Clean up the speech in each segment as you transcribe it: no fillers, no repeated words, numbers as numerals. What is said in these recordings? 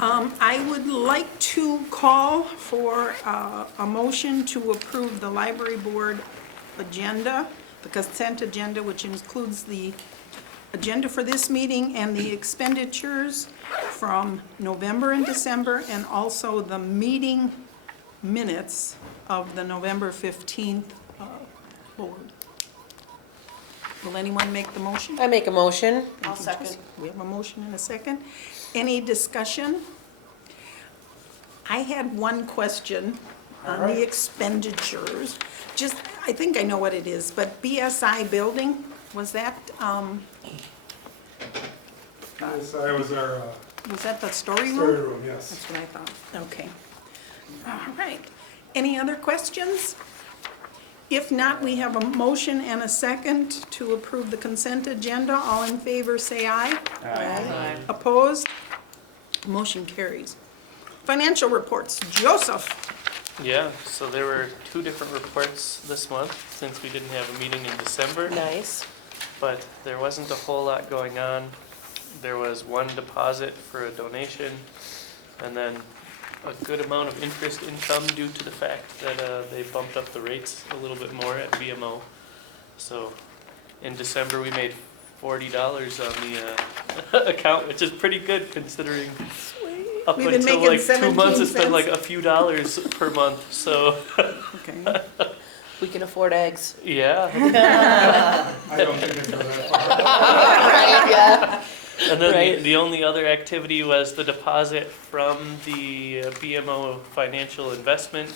I would like to call for a motion to approve the library board agenda, the consent agenda, which includes the agenda for this meeting and the expenditures from November and December, and also the meeting minutes of the November 15th board. Will anyone make the motion? I make a motion. I'll second. We have a motion and a second. Any discussion? I had one question on the expenditures. Just, I think I know what it is, but BSI building, was that, BSI was our was that the story room? story room, yes. That's what I thought, okay. All right. Any other questions? If not, we have a motion and a second to approve the consent agenda. All in favor, say aye. Aye. Opposed? Motion carries. Financial reports, Joseph. Yeah, so there were 2 different reports this month, since we didn't have a meeting in December. Nice. But there wasn't a whole lot going on. There was 1 deposit for a donation, and then a good amount of interest income due to the fact that they bumped up the rates a little bit more at BMO. So in December, we made $40 on the account, which is pretty good considering up We've been until making like 2 months, it's 17 been like cents. a few dollars per month, so Okay. We can afford eggs. yeah. I don't think it's that far. Right, yeah. And then Right. the only other activity was the deposit from the BMO financial investment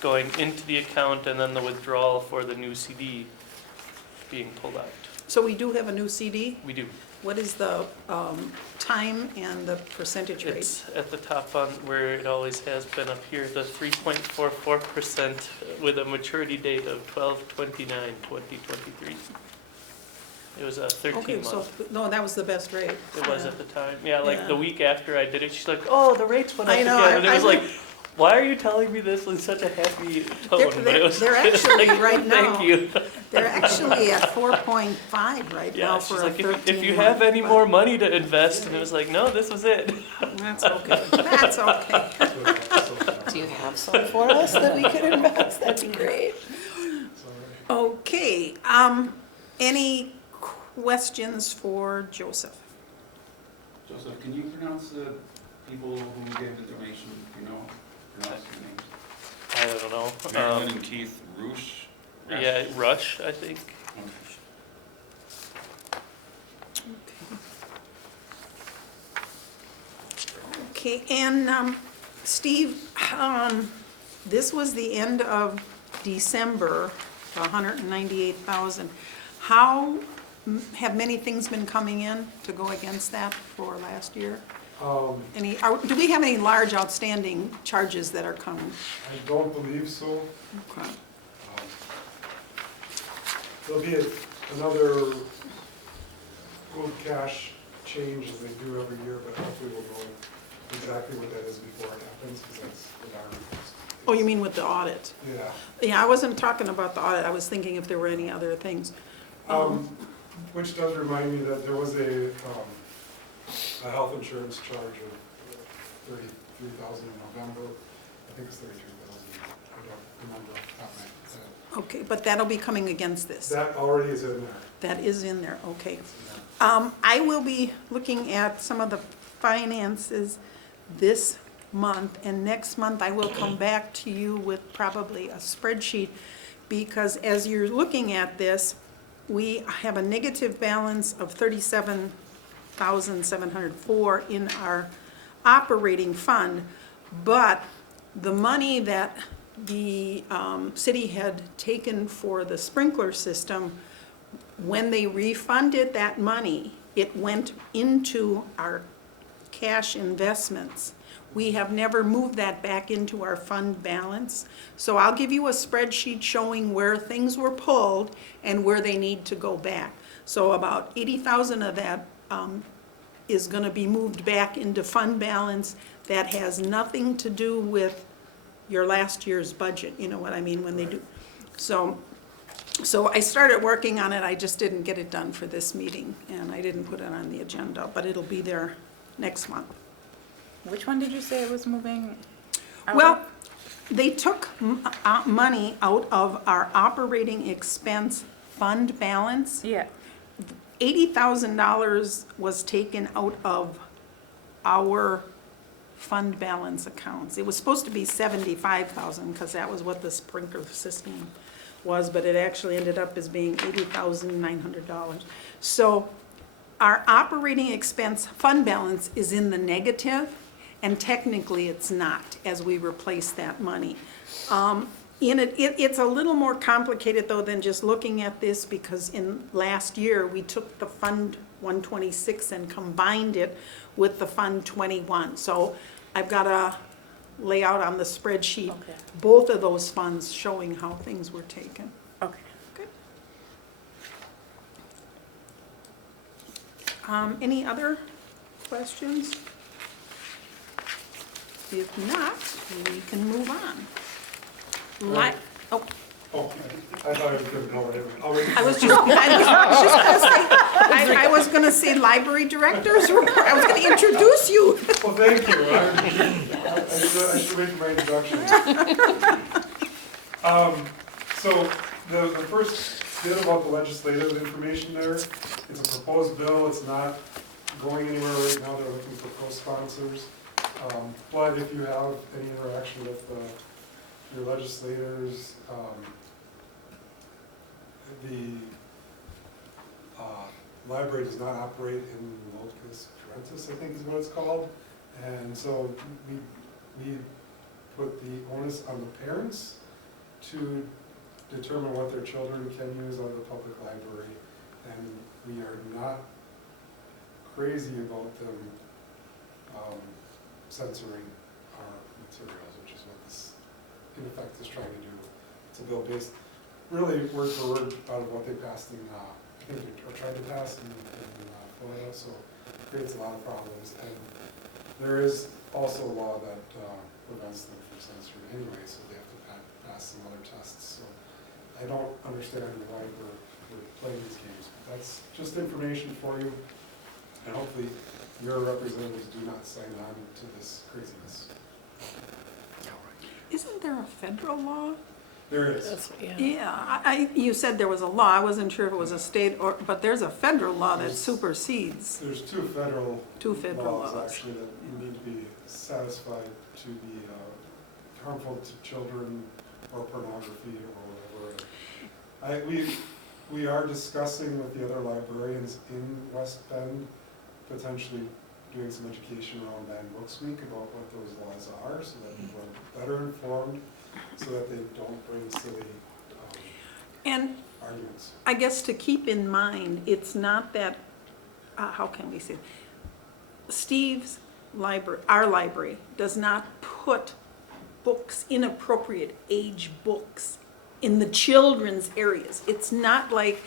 going into the account, and then the withdrawal for the new CD being pulled out. So we do have a new CD. We do. What is the time and the percentage rate? It's at the top on where it always has been up here, the 3.44% with a maturity date of 12/29/2023. It was a 13 Okay, month. so, no, that was the best rate. It was at the time. Yeah, like the Yeah. week after I did it, she's like, "Oh, the rates went up I know, again." And it I was would- like, "Why are you telling me this with such a happy tone?" But it was They're actually, like, right now, Thank you. they're actually at 4.5 right Yeah, now she's for a like, 13 if you have month, any but more money to invest, and it was like, "No, this was it." That's okay, that's okay. Do you have some for us that we could invest? That'd be great. Okay, any questions for Joseph? Joseph, can you pronounce the people who gave the donation? Do you know? Pronounce their names. I don't know. Marilyn and Keith Rush. Yeah, Rush, I think. Okay, and Steve, this was the end of December, 198,000. How, have many things been coming in to go against that for last year? Any, do we have any large outstanding charges that are coming? I don't believe so. Okay. There'll be another good cash change as they do every year, but hopefully we'll know exactly what that is before it happens, because that's the darn cost. Oh, you mean with the audit? Yeah. Yeah, I wasn't talking about the audit, I was thinking if there were any other things. Which does remind me that there was a health insurance charge of $33,000 in November. I think it's $33,000. I don't remember off the top of my head. Okay, but that'll be coming against this. That already is in there. That is in there, okay. It's in there. I will be looking at some of the finances this month, and next month I will come back to you with probably a spreadsheet, because as you're looking at this, we have a negative balance of 37,704 in our operating fund, but the money that the city had taken for the sprinkler system, when they refunded that money, it went into our cash investments. We have never moved that back into our fund balance. So I'll give you a spreadsheet showing where things were pulled and where they need to go back. So about 80,000 of that is gonna be moved back into fund balance. That has nothing to do with your last year's budget, you know what I mean, when they do. So I started working on it, I just didn't get it done for this meeting, and I didn't put it on the agenda, but it'll be there next month. Which one did you say it was moving? out Well, of? they took money out of our operating expense fund balance. Yeah, $80,000 was taken out of our fund balance accounts. It was supposed to be 75,000 because that was what the sprinkler system was, but it actually ended up as being $80,900. So our operating expense fund balance is in the negative, and technically it's not as we replace that money. It's a little more complicated though than just looking at this, because in last year, we took the Fund 126 and combined it with the Fund 21. So I've got a layout on the spreadsheet, Okay. both of those funds showing how things were taken. okay. Good. Any other questions? If not, we can move on. Oh, Oh, I thought I was gonna go right away. I'll wait. I was just gonna say library directors, I was gonna introduce you. Well, thank you. I should make my introduction. So the first bit about the legislative information there, it's a proposed bill, it's not going anywhere right now, they're looking for co-sponsors. But if you have any interaction with your legislators, the library does not operate in locus parentis, I think is what it's called. And so we put the onus on the parents to determine what their children can use out of the public library. And we are not crazy about them censoring our materials, which is what this, in effect, is trying to do. It's a bill based, really word for word out of what they passed in, I think they tried to pass in Florida, so it creates a lot of problems. And there is also a law that prevents them from censoring anyway, so they have to pass some other tests. So I don't understand why we're playing these games, but that's just information for you. And hopefully your representatives do not sign on to this craziness. Isn't there a federal law? There is. That's, yeah. Yeah, you said there was a law, I wasn't sure if it was a state or, but there's a federal law that supersedes. There's two federal laws. actually that need to be satisfied to be harmful to children or pornography or whatever. We are discussing with the other librarians in West Bend potentially doing some education around Banned Books Week about what those laws are, so that people are better informed, so that they don't bring silly And arguments. I guess to keep in mind, it's not that, how can we say, Steve's library, our library, does not put books, inappropriate age books, in the children's areas. It's not like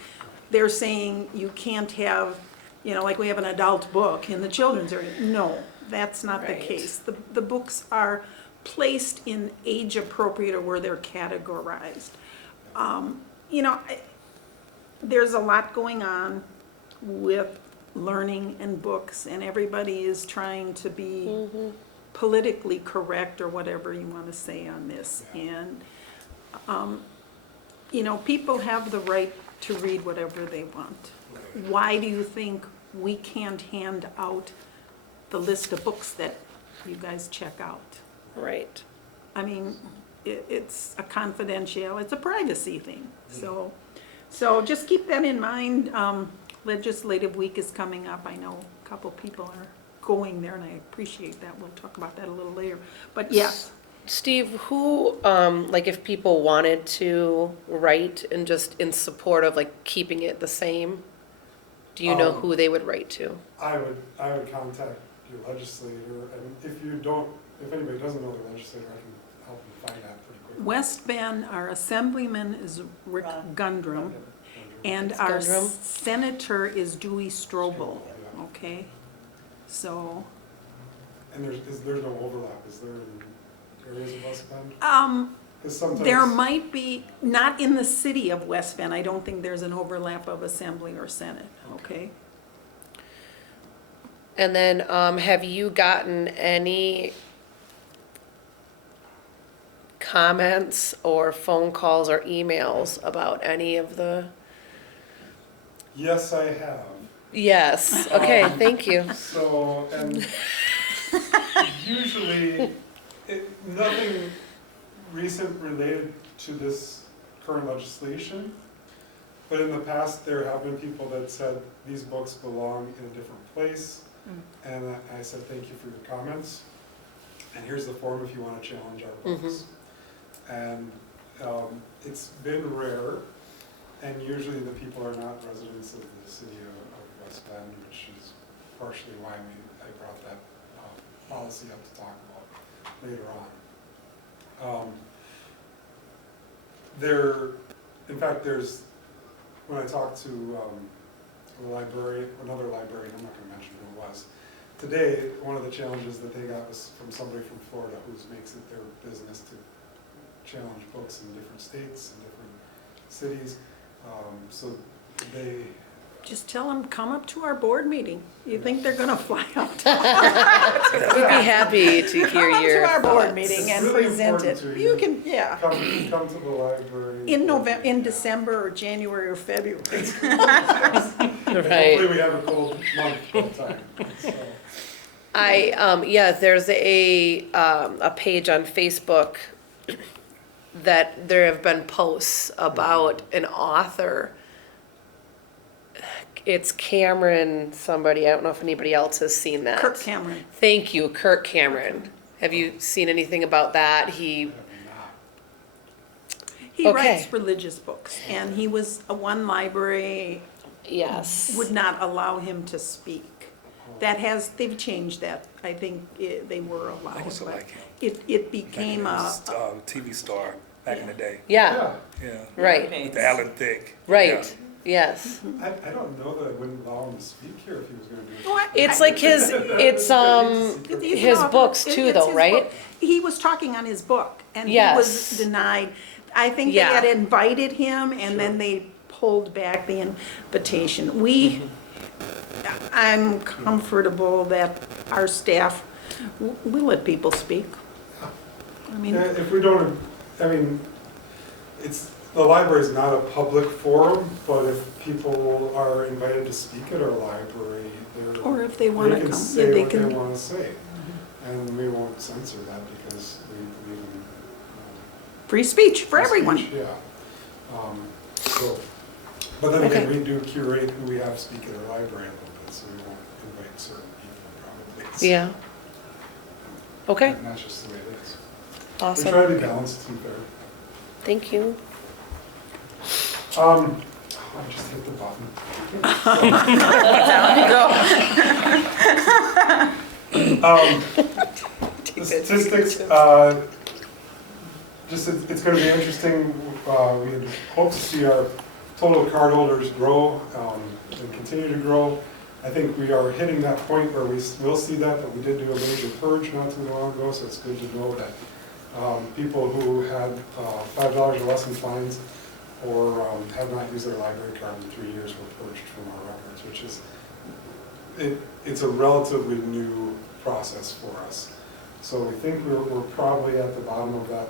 they're saying you can't have, like we have an adult book in the children's area. No, that's not the Right. case. The books are placed in age appropriate or where they're categorized. There's a lot going on with learning and books, and everybody is trying to be politically correct or whatever you want to say on this. And, people have the right to read whatever they want. Why do you think we can't hand out the list of books that you guys check out? Right. I mean, it's a confidential, it's a privacy thing. So just keep that in mind. Legislative week is coming up. I know a couple people are going there, and I appreciate that. We'll talk about that a little later. But yes, Steve, who, if people wanted to write and just in support of keeping it the same, do you know who they would write to? I would contact your legislator, and if anybody doesn't know their legislator, I can help them find that pretty quickly. West Bend, our assemblyman is Rick Gundrum, and our Gundrum? senator is Dewey Strobel, okay? So, And there's no overlap, is there, in areas of West Bend? 'Cause sometimes. there might be, not in the city of West Bend, I don't think there's an overlap of assembly or senate, okay? And then, have you gotten any comments or phone calls or emails about any of the? Yes, I have. Yes, okay, thank you. So, and usually, nothing recent related to this current legislation, but in the past, there have been people that said these books belong in a different place, and I said, thank you for your comments, and here's the form if you want to challenge our books. And it's been rare, and usually the people are not residents of the city of West Bend, which is partially why I brought that policy up to talk about later on. In fact, when I talked to a librarian, another librarian, I'm not going to mention who it was, today, one of the challenges that they got was from somebody from Florida who makes it their business to challenge books in different states and different cities. So they... Just tell them, come up to our board meeting. You think they're gonna fly up to We'd be happy to hear come up your to our board thoughts. meeting It's and really present it? important to You you. can, yeah. Come to the library. In November, in December or January or February. Right. Hopefully we have a cold month at the time. So, Yeah, there's a page on Facebook that there have been posts about an author. It's Cameron somebody, I don't know if anybody else has seen that. Kirk Cameron. Thank you, Kirk Cameron. Have you seen anything about that? I have not. He Okay. writes religious books, and he was, one library Yes. would not allow him to speak. They've changed that. I think they were allowed. I used to but like him. It became a, TV star back in the day. Yeah, Yeah. right, With Alan Thicke. right, yes. I don't know that I wouldn't allow him to speak here if he was going to do it. Oh, It's like his, He's his an books author. too It's though, his right? book. He was talking on his book, and he Yes. was denied. I think they Yeah. had invited him, and then they pulled back the invitation. I'm comfortable that our staff, we let people speak. I mean, If we don't, I mean, the library is not a public forum, but if people are invited to speak at our library, or if they want to can come, say they what they can. want to say. And we won't censor that because we believe in Free speech for free everyone. speech, yeah. But then again, we do curate who we have speak at our library a little bit, so we won't invite certain people probably. So Yeah. Okay, That's just the way it is. We awesome. try to be balanced and fair. Thank you. I just hit the button. The statistics, it's gonna be interesting. We had hoped to see our total cardholders grow and continue to grow. I think we are hitting that point where we will see that, but we did do a major purge not too long ago, so it's good to know that people who had $5 or less in fines or have not used their library card in 3 years were purged from our records, which is, it's a relatively new process for us. So we think we're probably at the bottom of that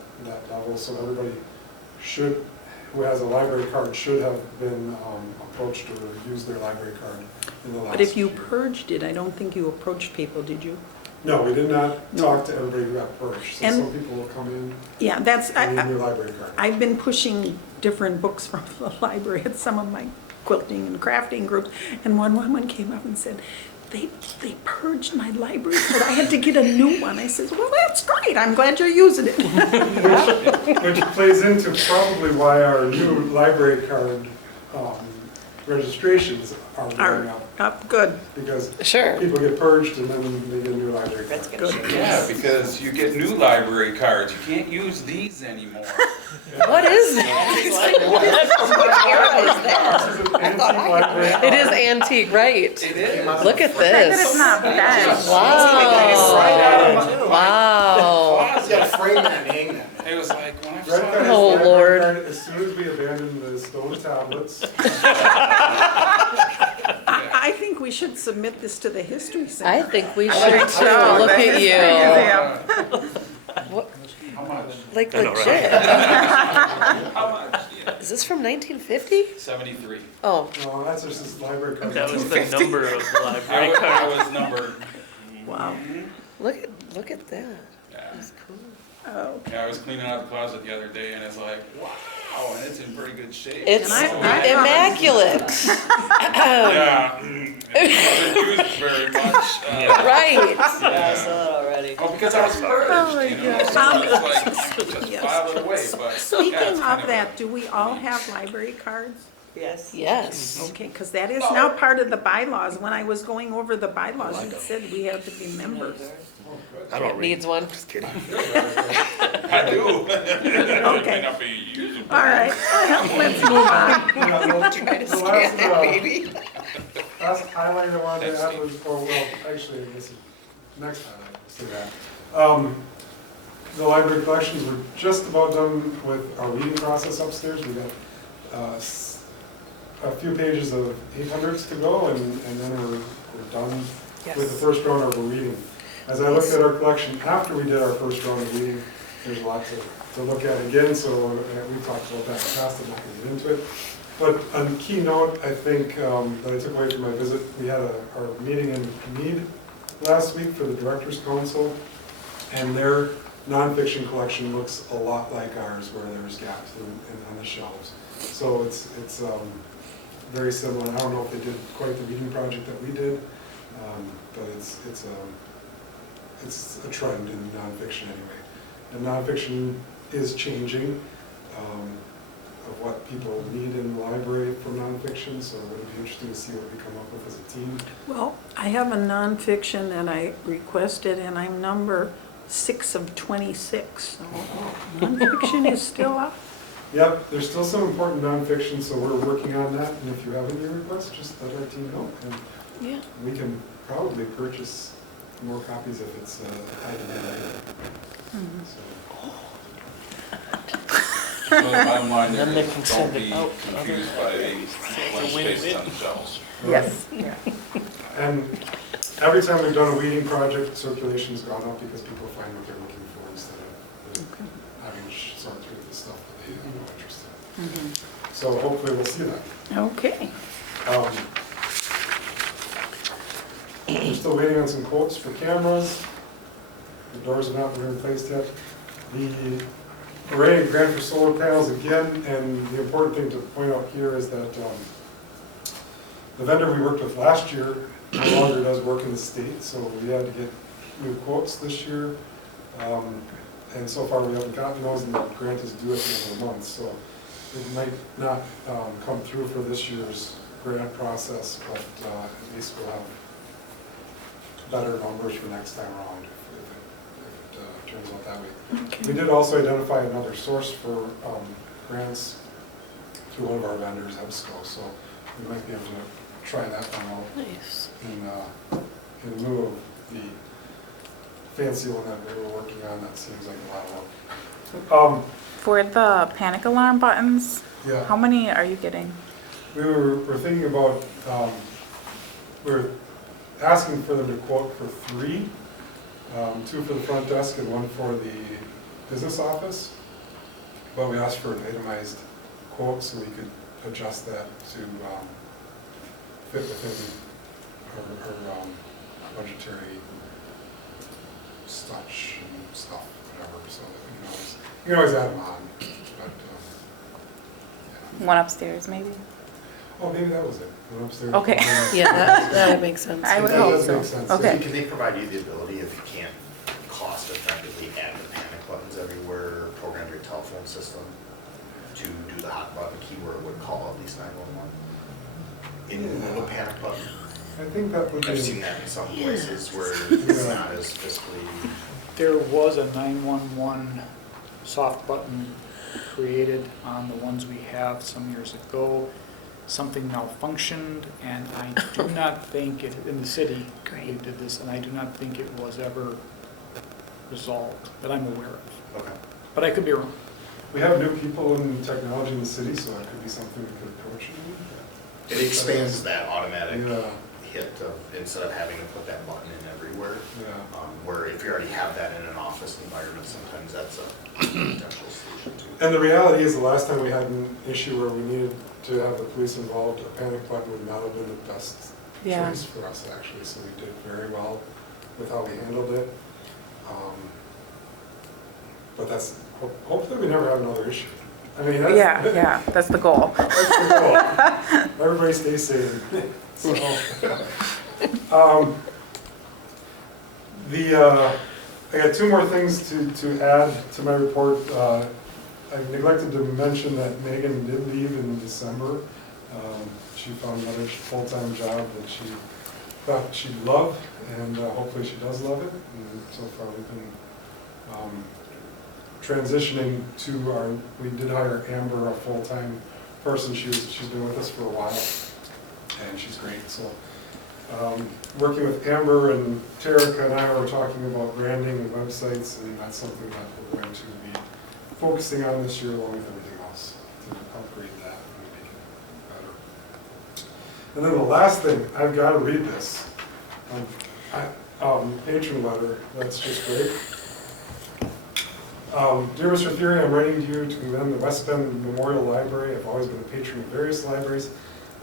level, so everybody who has a library card should have been approached or used their library card in the last But if you year. purged it, I don't think you approached people, did you? No, we did not No. talk to everybody who got purged. So And- some people will come in Yeah, that's, and need their library card. I've been pushing different books from the library at some of my quilting and crafting groups, and one woman came up and said, they purged my library card, I had to get a new one. I says, well, that's great, I'm glad you're using it. Which plays into probably why our new library card registrations are going up. Good. Because Sure. people get purged and then they get a new library card. Yeah, because you get new library cards, you can't use these anymore. What is that? It is antique, right? It is. Look at It's this. not bad. Wow. Wow. You gotta frame that and hang that. It was like, when I Credit saw card is it, Oh, library Lord. card. As soon as we abandon the stone tablets, I think we should submit this to the History I Center. think we I should think too. so. Look The at History you. Museum. What, How much? like I know, right? legit? How much? Yeah. Is this from 1950? 73. Oh, No, that's just this library card. That was the number of the library I card. was numbered. Wow. look at that. Yeah. That's cool. Oh, Yeah, I was cleaning out the closet the other day and it's like, wow, and it's in pretty good shape. It's I- So, I- immaculate. yeah, it wasn't used very much. Right. Yeah. that already. Oh, because I was purged, you know, so it's like, just file it away, but. yeah, it's speaking kind of that, do we all have library cards? Yes. Yes. Okay, because that is now part of the bylaws. When I was going over the bylaws, it said we had to be members. I don't read. Needs one. Just kidding. I do. It may not be usable. All right, let's move on. Yeah, the last highlight I wanted to add was, or well, actually, this is next highlight, let's do that. The library collections, we're just about done with our reading process upstairs. We got a few pages of 800s to go, and then we're done with the first round of reading. As I looked at our collection after we did our first round of reading, there's a lot to look at again, so we talked about that in the past, I'm not going to get into it. But a key note, I think, that I took away from my visit, we had our meeting in Mead last week for the Directors Council, and their nonfiction collection looks a lot like ours, where there's gaps on the shelves. So it's very similar. I don't know if they did quite the reading project that we did, but it's a trend in nonfiction anyway. And nonfiction is changing of what people need in the library for nonfiction, so it'll be interesting to see what we come up with as a team. Well, I have a nonfiction that I requested, and I'm number 6 of 26, so nonfiction is still up. Yep, there's still some important nonfiction, so we're working on that, and if you have any requests, just let our team know, and Yeah. we can probably purchase more copies if it's high demand. So, So the bottom line Then they is, can don't send be it out. confused by what's win-win. based on the shelves. Yes. And every time we've done a weeding project, circulation's gone up because people find what they're looking for instead of having to sort through the stuff that they have no interest in. So hopefully we'll see that. Okay. We're still waiting on some quotes for cameras. The doors have not been replaced yet. The array grant for solar panels again, and the important thing to point out here is that the vendor we worked with last year no longer does work in the state, so we had to get new quotes this year. And so far we haven't gotten those, and the grant is due at the end of the month, so it might not come through for this year's grant process, but at least we'll have better numbers for next time around if it turns out that way. We did also identify another source for grants through one of our vendors, EBSCO, so we might be able to try that one out Nice. in lieu of the fancy one that we were working on. That seems like a lot of work. For the panic alarm buttons, Yeah. how many are you getting? We're thinking about, we're asking for them to quote for 3, 2 for the front desk and 1 for the business office. But we asked for an itemized quote so we could adjust that to fit within our budgetary touch and stuff, whatever, so that you can always add them on. But, yeah. One upstairs, maybe? Oh, maybe that was it. Went upstairs. Okay. Yeah, that would make sense. I would That hope does so. make sense. Okay. Can they provide you the ability, if you can't cost effectively add the panic buttons everywhere, program your telephone system to do the hot button key where it would call at least 911? In lieu of a panic button? I think that would be. I've seen that in some places where it's not as fiscally. There was a 911 soft button created on the ones we have some years ago. Something malfunctioned, and I do not think it, in the city, we did this, and I do not think it was ever resolved, that I'm aware of. Okay. But I could be wrong. We have new people in technology in the city, so it could be something we could approach. It expands that automatic Yeah. hit of, instead of having to put that button in everywhere. Yeah. Where if you already have that in an office environment, sometimes that's a potential solution too. And the reality is, the last time we had an issue where we needed to have the police involved, a panic button would not have been the best Yeah. choice for us, actually, so we did very well with how we handled it. But that's, hopefully we never have another issue. I mean, that's. Yeah, that's the goal. That's the goal. Everybody stay safe. So, I got two more things to add to my report. I neglected to mention that Megan did leave in December. She found another full-time job that she thought she'd love, and hopefully she does love it. And so far we've been transitioning to our, we did hire Amber, a full-time person. She's been with us for a while, and she's great. So working with Amber and Terica and I were talking about branding and websites, and that's something that we're going to be focusing on this year along with everything else to upgrade that and make it better. And then the last thing, I've got to read this. Patron letter, that's just great. Dear Mr. Thury, I'm writing to you to commend the West Bend Memorial Library. I've always been a patron of various libraries,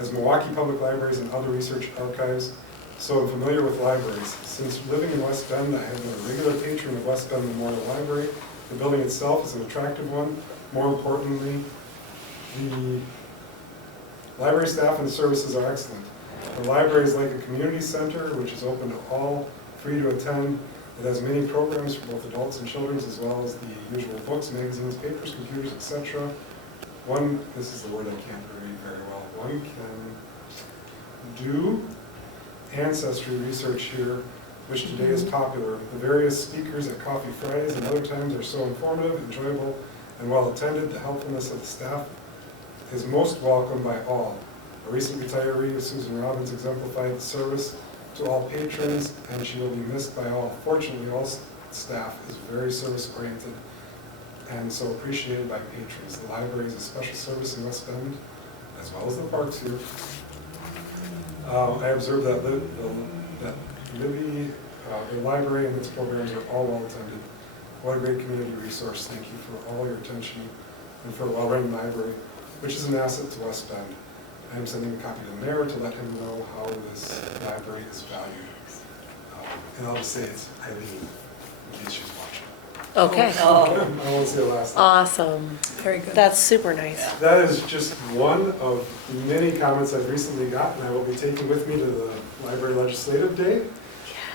as Milwaukee Public Libraries and other research archives, so I'm familiar with libraries. Since living in West Bend, I have been a regular patron of West Bend Memorial Library. The building itself is an attractive one. More importantly, the library staff and services are excellent. The library is like a community center, which is open to all, free to attend. It has many programs for both adults and children, as well as the usual books, magazines, papers, computers, etc. This is the word I can't read very well. One can do ancestry research here, which today is popular. The various speakers at Coffee Fridays and other times are so informative, enjoyable, and well attended. The helpfulness of the staff is most welcome by all. A recent retiree, Susan Robbins, exemplified the service to all patrons, and she will be missed by all. Fortunately, all staff is very service-oriented and so appreciated by patrons. The library is a special service in West Bend, as well as the parks here. I observed that Libby, the library and its programs are all well attended. What a great community resource. Thank you for all your attention and for a well-run library, which is an asset to West Bend. I am sending a copy to the mayor to let him know how this library is valued. And I'll just say it's Eileen, in case she's watching. Okay. I won't say the last name. Awesome. Very good. That's super nice. That is just one of many comments I've recently gotten. I will be taking with me to the Library Legislative Day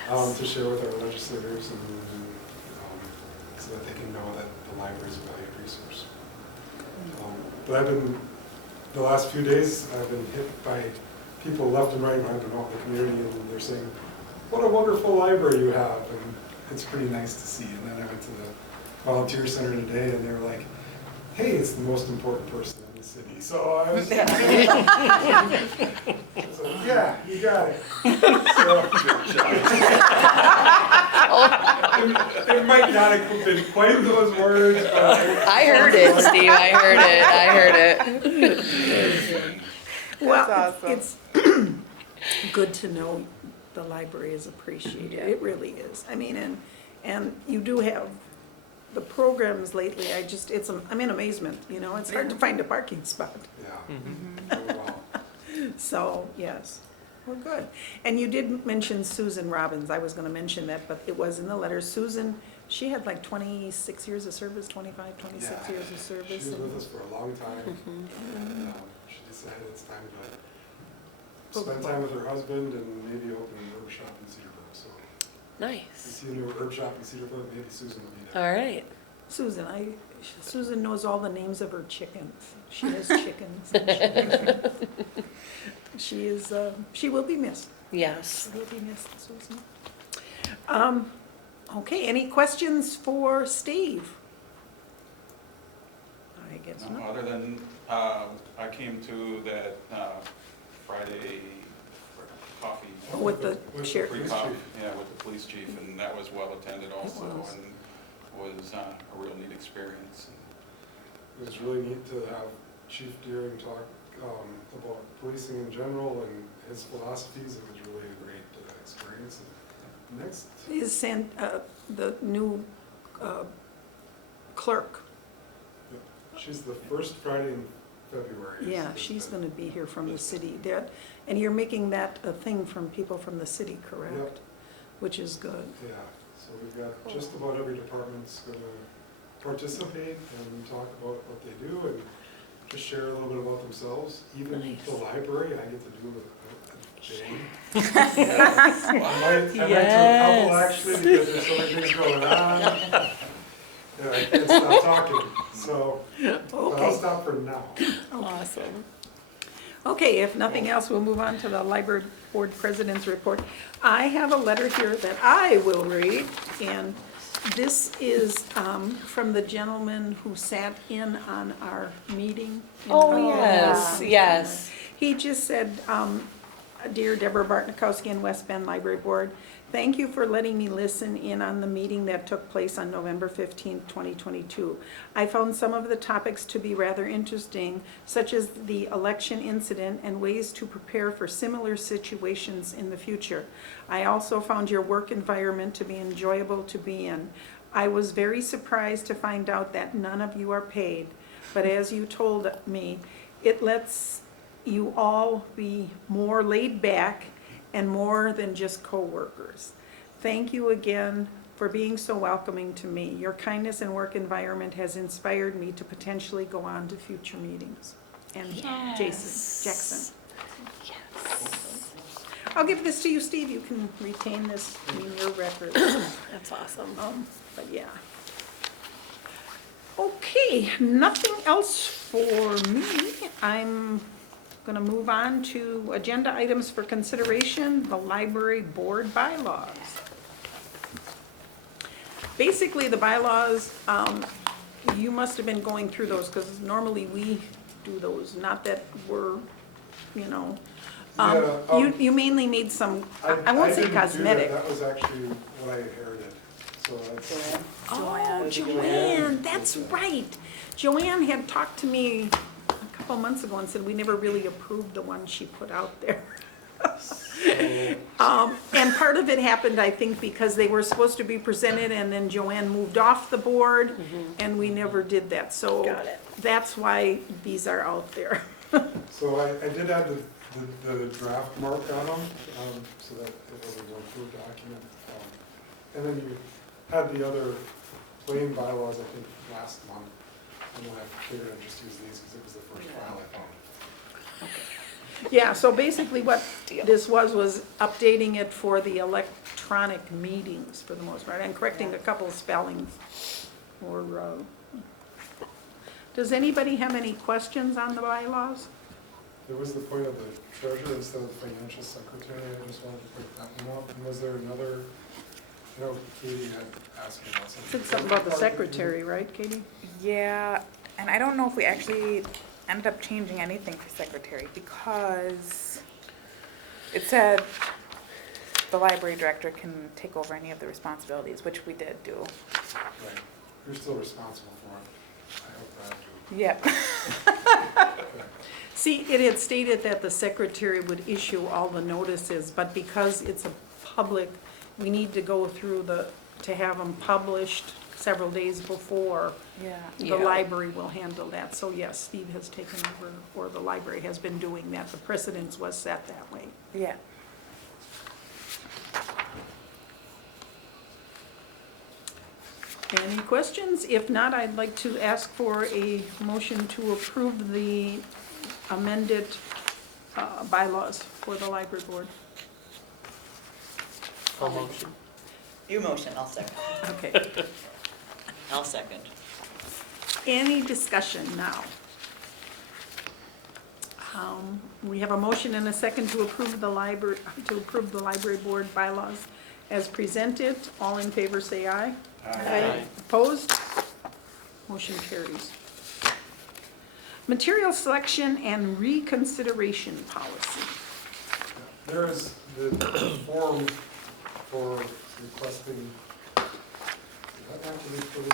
to share with our legislators and so that they can know that the library is a valued resource. But the last few days, I've been hit by people left and right, I've been out in the community, and they're saying, what a wonderful library you have, and it's pretty nice to see. And then I went to the volunteer center today, and they were like, hey, it's the most important person in the city. So I was, so, yeah, you got it. So, it might not have been quite those words, but I heard it, Steve. I heard it. Well, That's awesome. it's good to know the library is appreciated. It really is. I mean, and you do have the programs lately. I'm in amazement, you know, it's hard to find a parking spot. yeah. Mm-hmm. Oh, wow. So, yes, well, good. And you did mention Susan Robbins. I was gonna mention that, but it was in the letter. Susan, she had like 26 years of service, 25, 26 Yeah. years of service. She was and- with us for a long time, and she decided it's time to spend time with her husband and maybe open an herb shop in Cedarburg. So if you Nice. see a new herb shop in Cedarburg, maybe Susan will be there. All right. Susan knows all the names of her chickens. She has chickens. And she is, she will be missed. Yes. She will be missed, Susan. Okay, any questions for Steve? I guess No, not. other than, I came to that Friday coffee. With the With chair. Free Police coffee, chief. yeah, with the police chief, and that was well attended also, was. and was a real neat experience. It was really neat to have Chief Deering talk about policing in general and his philosophies. It was really a great experience. And next, Is the new clerk? she's the first Friday in February. Yeah, she's going to be here from the city. And you're making that a thing from people from the city, correct? Yep. Which is good. Yeah, so we've got just about every department's gonna participate and talk about what they do and just share a little bit about themselves. Even Nice. the library, I get to do a Jane. I might do a couple actually, because there's so many things going on. Yeah, I can't stop talking, so, but I'll Okay. stop for now. Awesome. Okay, if nothing else, we'll move on to the library board president's report. I have a letter here that I will read, and this is from the gentleman who sat in on our meeting. Oh, yes, yes. He just said, Dear Deborah Bartnikowski and West Bend Library Board, thank you for letting me listen in on the meeting that took place on November 15th, 2022. I found some of the topics to be rather interesting, such as the election incident and ways to prepare for similar situations in the future. I also found your work environment to be enjoyable to be in. I was very surprised to find out that none of you are paid, but as you told me, it lets you all be more laid back and more than just co-workers. Thank you again for being so welcoming to me. Your kindness and work environment has inspired me to potentially go on to future meetings. And Jackson. I'll give this to you, Steve. You can retain this in your record. That's awesome. But yeah. Okay, nothing else for me. I'm gonna move on to agenda items for consideration, the library board bylaws. Basically, the bylaws, you must have been going through those, because normally we do those, not that we're, you know. You mainly made some, I won't say didn't do that. cosmetic. That was actually what I inherited, so that's. Oh, Joanne, that's right. Joanne had talked to me a couple months ago and said we never really approved the one she put out there. And part of it happened, I think, because they were supposed to be presented and then Joanne moved off the board and we never did that. So Got it. that's why these are out there. So I did add the draft mark on them, so that it was an approved document. And then you had the other plain bylaws, I think, last month. And then I figured I'd just use these because it was the first file I found. Yeah, so basically what this was updating it for the electronic meetings for the most part and correcting a couple of spellings. Does anybody have any questions on the bylaws? There was the point of the treasurer instead of the financial secretary. I just wanted to put that one up. And was there another, I know Katie had asked me about something. Said something about the secretary, right, Katie? Yeah, and I don't know if we actually ended up changing anything for secretary because it said the library director can take over any of the responsibilities, which we did do. Right. You're still responsible for it. I hope that too. Yep. See, it had stated that the secretary would issue all the notices, but because it's a public, we need to go through to have them published several days before. Yeah. The Yeah. library will handle that. So yes, Steve has taken over, or the library has been doing that. The precedence was set that way. Yeah. Any questions? If not, I'd like to ask for a motion to approve the amended bylaws for the library board. Full motion. You motion, I'll second. Okay. I'll second. Any discussion now? We have a motion and a second to approve the library board bylaws as presented. All in favor say aye. Aye. Opposed? Motion carries. Material selection and reconsideration policy. There is the form for requesting, does that have to be put in?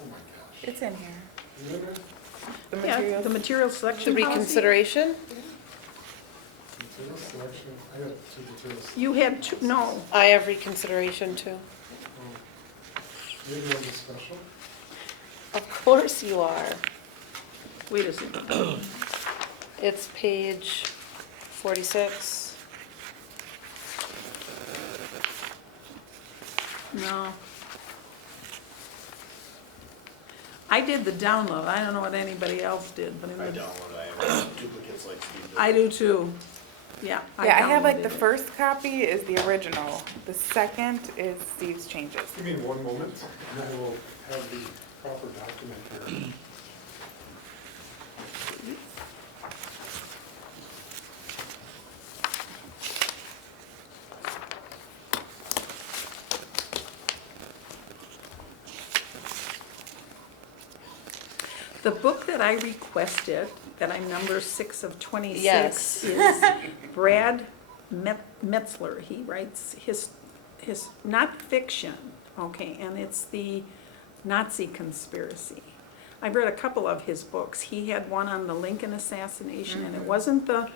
Oh my gosh. It's in here. Is it in there? The Yeah, materials. the material The selection policy. reconsideration? Material selection, I got two materials. You had two, no, I have reconsideration too. Maybe on the special? Of course you are. wait a second. It's page 46. No. I did the download. I don't know what anybody else did, but I it was, download, I have duplicates like Steve did. I do too. Yeah. Yeah, I have like downloaded the it. first copy is the original. The second is Steve's changes. Give me one moment, and I will have the proper document here. The book that I requested, that I'm number 6 of 26, Yes. is Brad Metzler. He writes his, not fiction, okay, and it's the Nazi conspiracy. I've read a couple of his books. He had one on the Lincoln assassination, and it wasn't the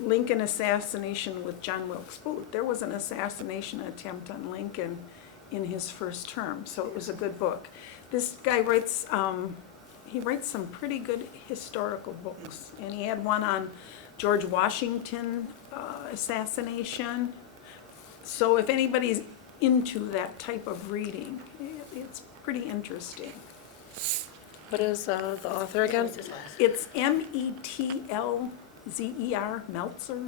Lincoln assassination with John Wilkes Booth. There was an assassination attempt on Lincoln in his first term, so it was a good book. This guy writes, he writes some pretty good historical books, and he had one on George Washington assassination. So if anybody's into that type of reading, it's pretty interesting. What is the author again? It's Metlzer, Meltzer.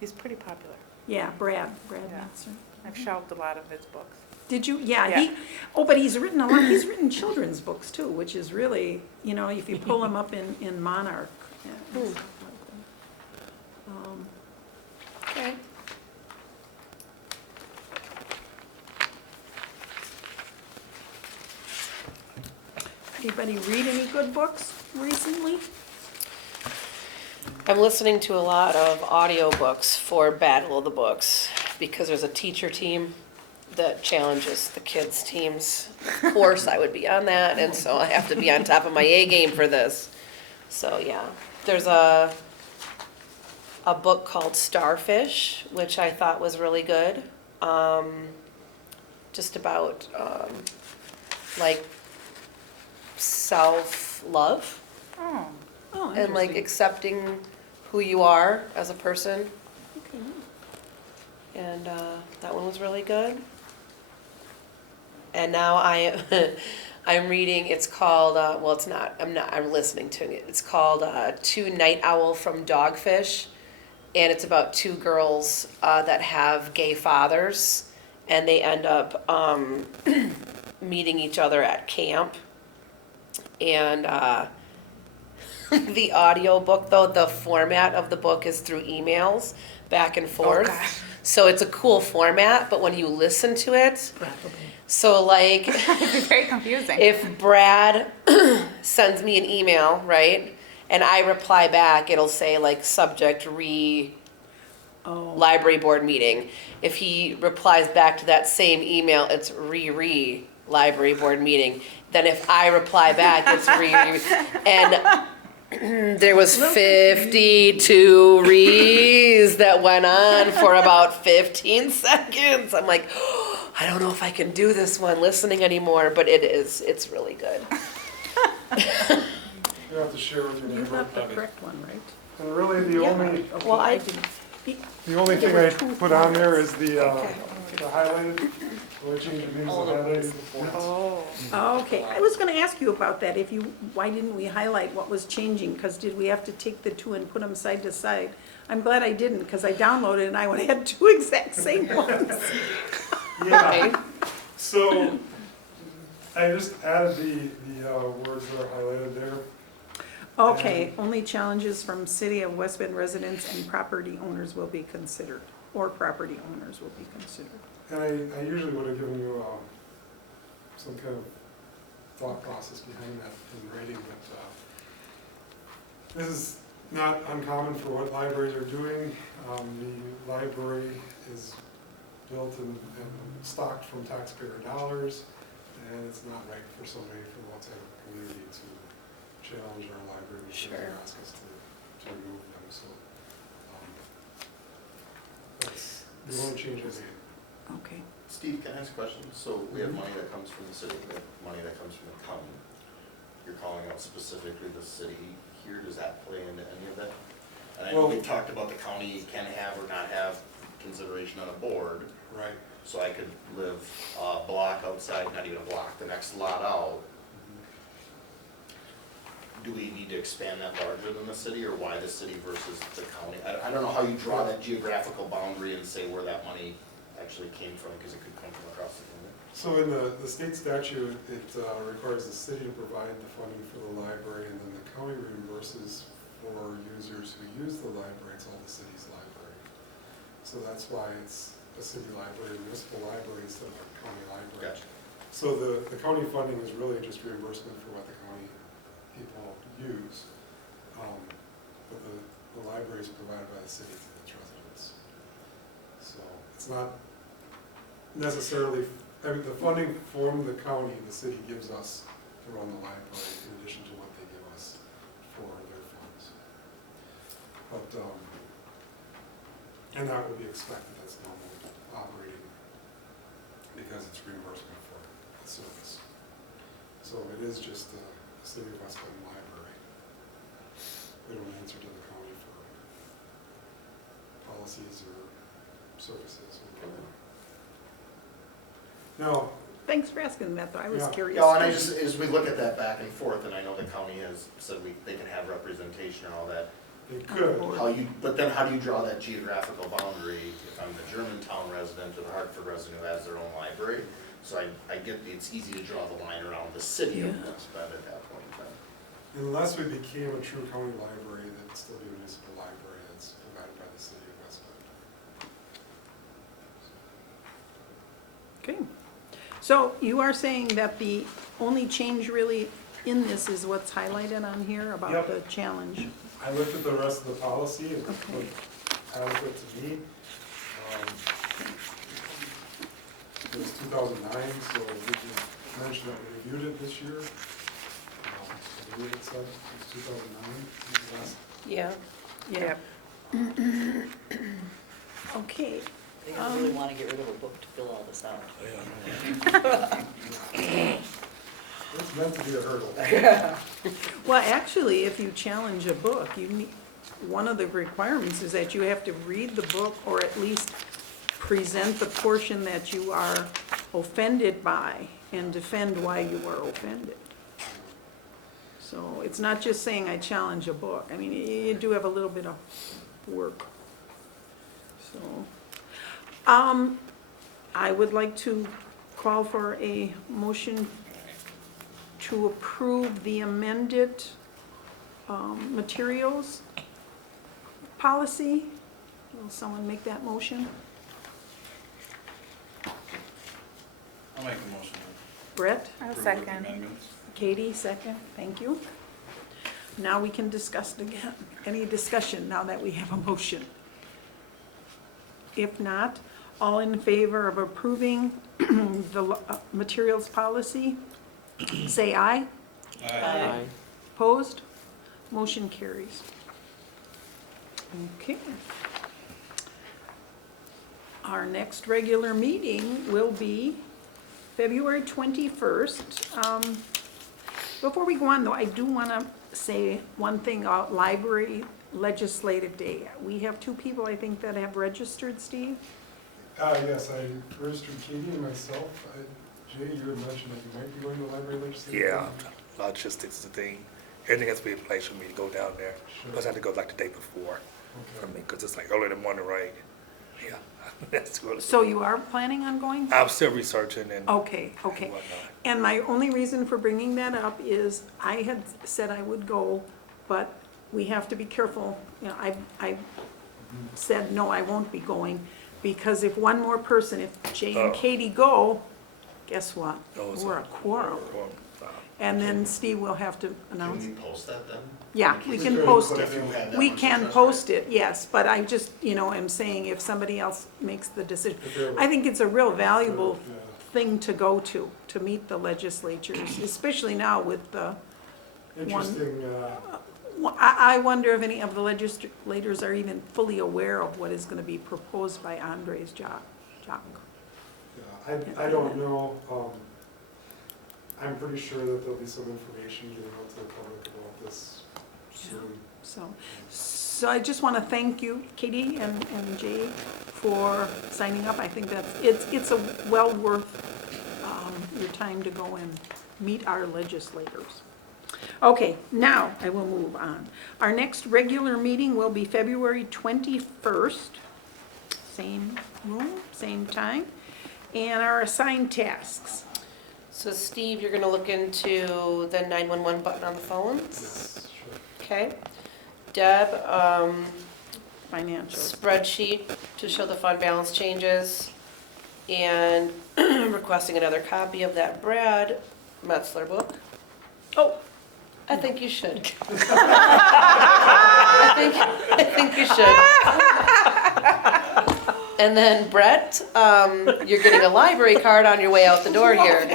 He's pretty popular. Yeah, Brad Yeah. Meltzer. I've shelved a lot of his books. Did you? Yeah, Yeah. but he's written a lot, he's written children's books too, which is really, you know, if you pull them up in Monarch. Yeah, and stuff like that. Okay. Anybody read any good books recently? I'm listening to a lot of audiobooks for Battle of the Books because there's a teacher team that challenges the kids' teams. Of course, I would be on that, and so I have to be on top of my A game for this. So, yeah. There's a book called Starfish, which I thought was really good. Just about, like, self-love. Oh, Oh, And like interesting. accepting who you are as a person. Okay. And that one was really good. And now I'm reading, it's called, well, it's not, I'm listening to it. It's called To Night Owl from Dogfish. And it's about two girls that have gay fathers. And they end up meeting each other at camp. And the audio book, though, the format of the book is through emails back and forth. gosh. So it's a cool format, but when you listen to it, so like it'd be very confusing. if Brad sends me an email, right, and I reply back, it'll say like subject Oh, library board meeting. If he replies back to that same email, it's library board meeting. Then if I reply back, it's and there was 52 rees that went on for about 15 seconds. I'm like, oh, I don't know if I can do this one listening anymore, but it's really good. You have to share with your you neighbor. got the correct one, right? And really, the Yeah. only, Okay, Well, I- didn't. the only thing There were I two put on there formats. is the highlighted, the only change being the highlighted. Oh. Okay, I was gonna ask you about that, why didn't we highlight what was changing? Because did we have to take the two and put them side to side? I'm glad I didn't, because I downloaded and I would have had two exact same ones. Yeah, so I just added the words that are highlighted there. Okay, only challenges from City of West Bend residents and property owners will be considered, or property owners will be considered. And I usually would have given you some kind of thought process behind that in writing, but this is not uncommon for what libraries are doing. The library is built and stocked from taxpayer dollars, and it's not right for somebody from outside of the community to challenge our library because they Sure. ask us to remove them, so. That's the only change I made. Okay. Steve, can I ask a question? So we have money that comes from the city, we have money that comes from the county. You're calling out specifically the city here, does that play into any of that? And I know we Well- talked about the county can have or not have consideration on a board, Right. so I could live a block outside, not even a block, the next lot out. Do we need to expand that larger than the city, or why the city versus the county? I don't know how you draw that geographical boundary and say where that money actually came from, because it could come from across the county. So in the state statute, it requires the city to provide the funding for the library, and then the county reimburses for users who use the library. It's all the city's library. So that's why it's a city library, municipal library instead of a county library. Gotcha. So the county funding is really just reimbursement for what the county people use. But the library is provided by the city to its residents. So it's not necessarily, I mean, the funding from the county, the city gives us to run the library in addition to what they give us for their funds. But, and that would be expected, that's normal operating, because it's reimbursement for the service. So it is just the city of West Bend library. They don't answer to the county for policies or services or whatever. Now, Thanks for asking that, though. I was Yeah. curious. Yeah, and I just, as we look at that back and forth, and I know the county has said they can have representation and all that, they could, but then how do you draw that geographical boundary if I'm the Germantown resident or the Hartford resident who has their own library? So I get it's easy to draw the line around the city of Yeah. West Bend at that point in time. unless we became a true county library, then it'd still be a municipal library that's provided by the city of West Bend. Okay. So you are saying that the only change really in this is what's highlighted on here about Yep. the challenge? I looked at the rest of the policy, it Okay. looked adequate to me. It was 2009, so we can mention that we reviewed it this year. I believe it said it was 2009, the last. Yeah. Yeah. Okay. They really want to get rid of a book to fill all this out. It's meant to be a hurdle. Well, actually, if you challenge a book, you need, one of the requirements is that you have to read the book or at least present the portion that you are offended by and defend why you are offended. So it's not just saying I challenge a book. I mean, you do have a little bit of work. So, I would like to call for a motion to approve the amended materials policy. Will someone make that motion? I'll make a motion to Brett? I'll approve with second. amendments. Katie, second, thank you. Now we can discuss it again. Any discussion now that we have a motion? If not, all in favor of approving the materials policy, say aye. Aye. Opposed? Motion carries. Okay. Our next regular meeting will be February 21st. Before we go on, though, I do want to say one thing about Library Legislative Day. We have two people, I think, that have registered, Steve? Yes, I registered Katie and myself. Jay, you had mentioned that you might be going to the library legislature. Yeah, logistics is the thing. Everything has to be in place for me to go down there. Sure. Plus I have to go like the day before for Okay. me, because it's like early in the morning, right? Yeah, that's good. So you are planning on going? I'm still researching and Okay, okay. and whatnot. And my only reason for bringing that up is I had said I would go, but we have to be careful. You know, I said, no, I won't be going, because if one more person, if Jay and Oh. Katie go, guess what? Oh, it's We're a quorum. Wow. And then Steve will have to Can announce. we post that then? Yeah, we Is can there- post if you it. had that We much can interest, post right? it, yes, but I just, am saying if somebody else makes the decision. If they're- I think it's a real valuable Yeah. thing to go to meet the legislatures, especially now with the Interesting, Well, I wonder if any of the legislators are even fully aware of what is gonna be proposed by Andres Jock. yeah, I don't know. I'm pretty sure that there'll be some information given out to the public about this soon. So I just want to thank you, Katie and Jay, for signing up. I think it's a well worth your time to go and meet our legislators. Okay, now I will move on. Our next regular meeting will be February 21st, same room, same time, and our assigned tasks. So Steve, you're gonna look into the 911 button on the phones? Yes, sure. Okay. Deb, Financials. spreadsheet to show the fund balance changes, and requesting another copy of that Brad Metzler book. Oh, I think you should. I think you should. And then Brett, you're getting a library card on your way out the door here.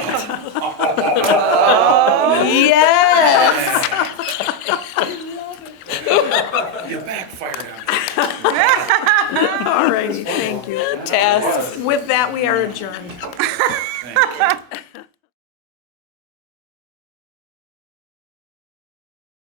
Yes! You backfired on me. all righty, thank you. Tasks. With that, we are adjourned.